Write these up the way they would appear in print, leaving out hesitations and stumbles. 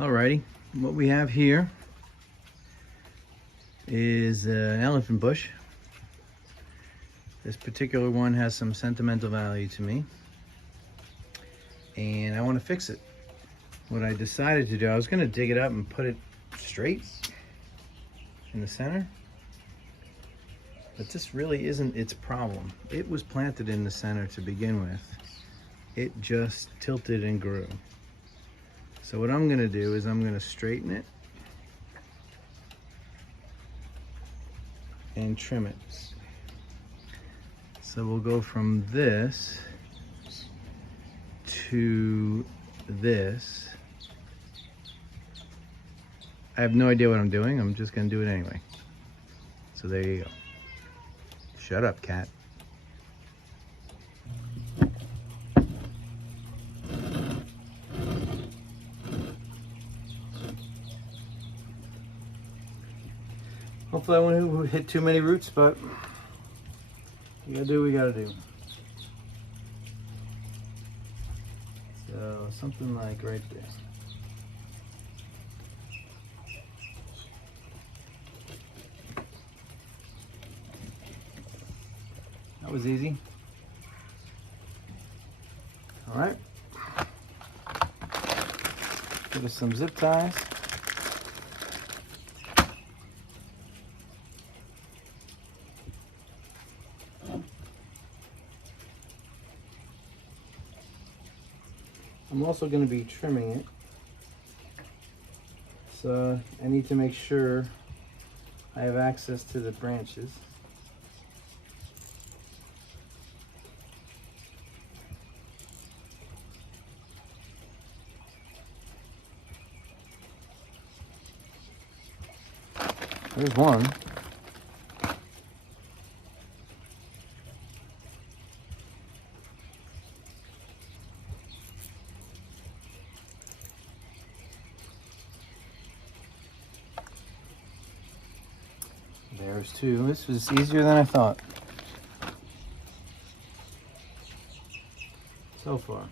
Alrighty, what we have here is an elephant bush. This particular one has some sentimental value to me, and I want to fix it. What I decided to do, I was going to dig it up and put it straight in the center, but this really isn't its problem. It was planted in the center to begin with. It just tilted and grew. So what I'm going to do is I'm going to straighten it and trim it. So we'll go from this to this. I have no idea what I'm doing. I'm just going to do it anyway. So there you go. Shut up, cat. Hopefully I won't hit too many roots, but we gotta do what we gotta do. So something like right there. That was easy. All right. Give us some zip ties. I'm also going to be trimming it, so I need to make sure I have access to the branches. There's one. There's two. This was easier than I thought. So far.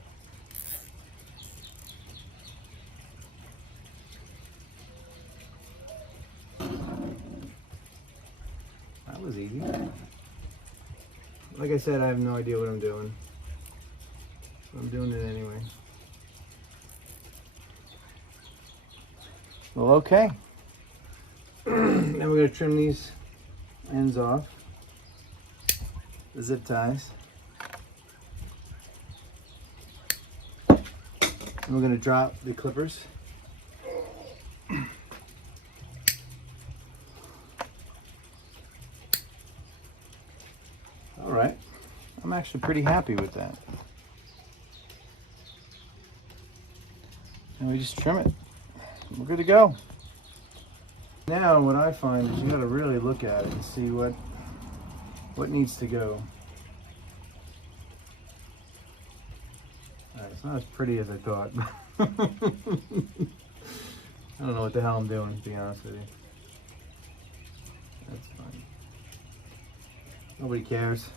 That was easy. Like I said, I have no idea what I'm doing. So I'm doing it anyway. Well, okay. Now we're going to trim these ends off, the zip ties. And we're going to drop the clippers. All right, I'm actually pretty happy with that. And we just trim it. We're good to go. Now what I find is you got to really look at it and see what needs to go. All right, it's not as pretty as I thought. I don't know what the hell I'm doing, to be honest with you. That's fine. Nobody cares.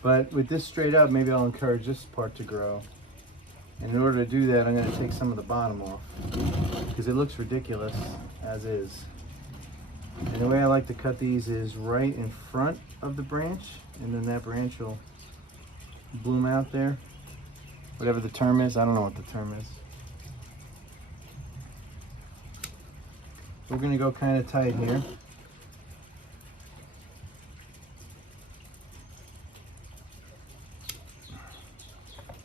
But with this straight up, maybe I'll encourage this part to grow. And in order to do that, I'm going to take some of the bottom off, because it looks ridiculous as is. And the way I like to cut these is right in front of the branch, and then that branch will bloom out there. Whatever the term is, I don't know what the term is. We're going to go kind of tight here.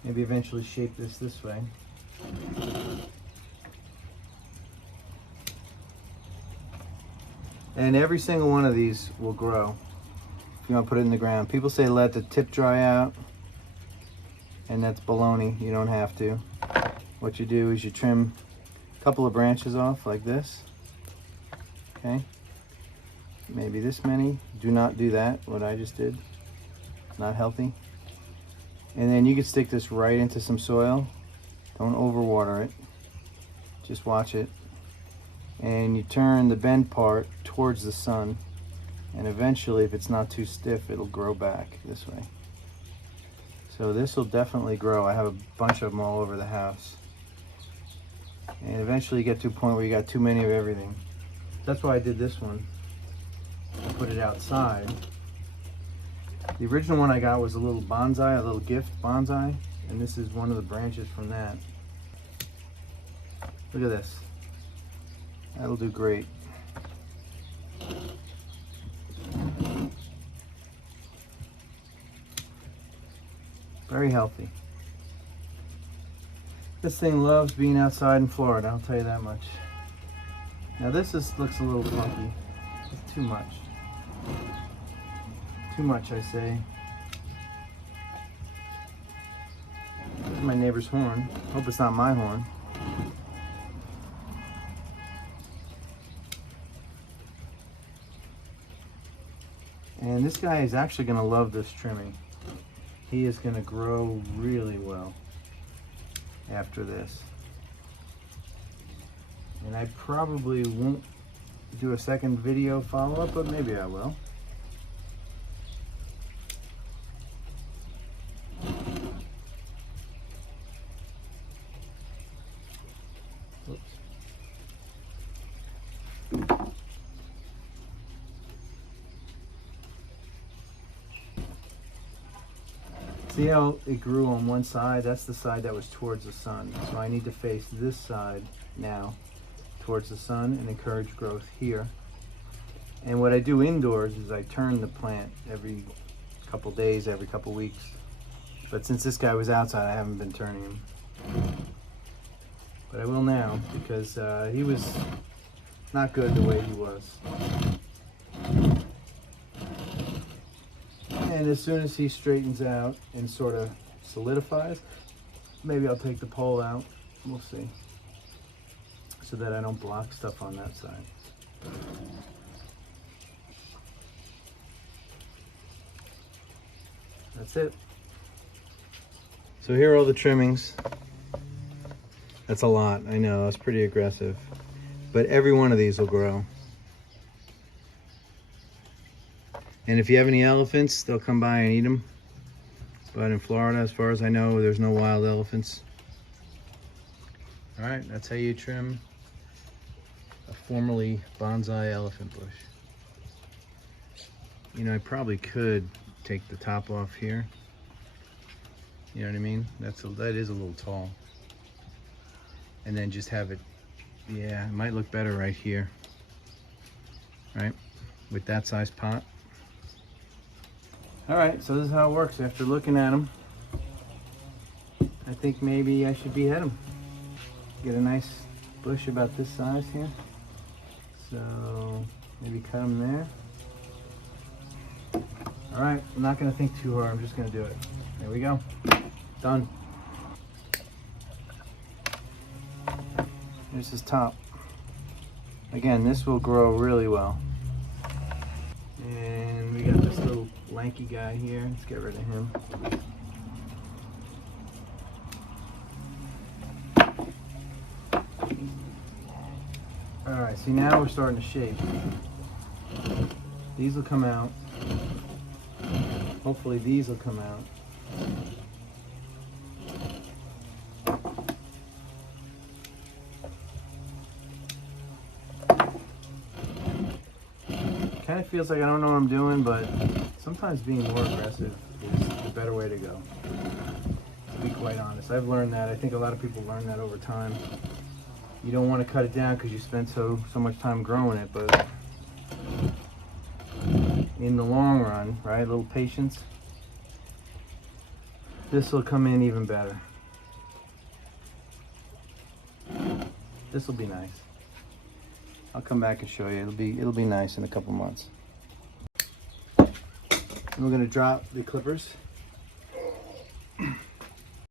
Maybe eventually shape this way. And every single one of these will grow if you want to put it in the ground. People say let the tip dry out, and that's baloney. You don't have to. What you do is you trim a couple of branches off like this. Okay? Maybe this many. Do not do that, what I just did. Not healthy. And then you can stick this right into some soil. Don't overwater it. Just watch it. And you turn the bent part towards the sun. And eventually, if it's not too stiff, it'll grow back this way. So this will definitely grow. I have a bunch of them all over the house. And eventually you get to a point where you got too many of everything. That's why I did this one. I put it outside. The original one I got was a little bonsai, a little gift bonsai, and this is one of the branches from that. Look at this. That'll do great. Very healthy. This thing loves being outside in Florida, I'll tell you that much. Now this looks a little funky. It's too much. Too much, I say. This is my neighbor's horn. Hope it's not my horn. And this guy is actually going to love this trimming. He is going to grow really well after this. And I probably won't do a second video follow-up, but maybe I will. Oops. See how it grew on one side? That's the side that was towards the sun. So I need to face this side now towards the sun and encourage growth here. And what I do indoors is I turn the plant every couple days, every couple weeks. But since this guy was outside, I haven't been turning him. But I will now because he was not good the way he was. And as soon as he straightens out and sort of solidifies, maybe I'll take the pole out. We'll see. So that I don't block stuff on that side. That's it. So here are all the trimmings. That's a lot, I know, that's pretty aggressive. But every one of these will grow. And if you have any elephants, they'll come by and eat them. But in Florida, as far as I know, there's no wild elephants. All right, that's how you trim a formerly bonsai elephant bush. You know, I probably could take the top off here. You know what I mean? That is a little tall. And then just have it, yeah, it might look better right here. Right? With that size pot. All right, so this is how it works. After looking at them, I think maybe I should behead them. Get a nice bush about this size here. So maybe cut them there. All right, I'm not gonna think too hard. I'm just gonna do it. There we go. Done. Here's his top. Again, this will grow really well. And we got this little lanky guy here. Let's get rid of him. All right, see now we're starting to shape. These will come out. Hopefully these will come out. Kind of feels like I don't know what I'm doing, but sometimes being more aggressive is the better way to go. To be quite honest, I've learned that. I think a lot of people learn that over time. You don't want to cut it down because you spent so much time growing it, but in the long run, right, a little patience, this will come in even better. This will be nice. I'll come back and show you. It'll be nice in a couple months. And we're going to drop the clippers.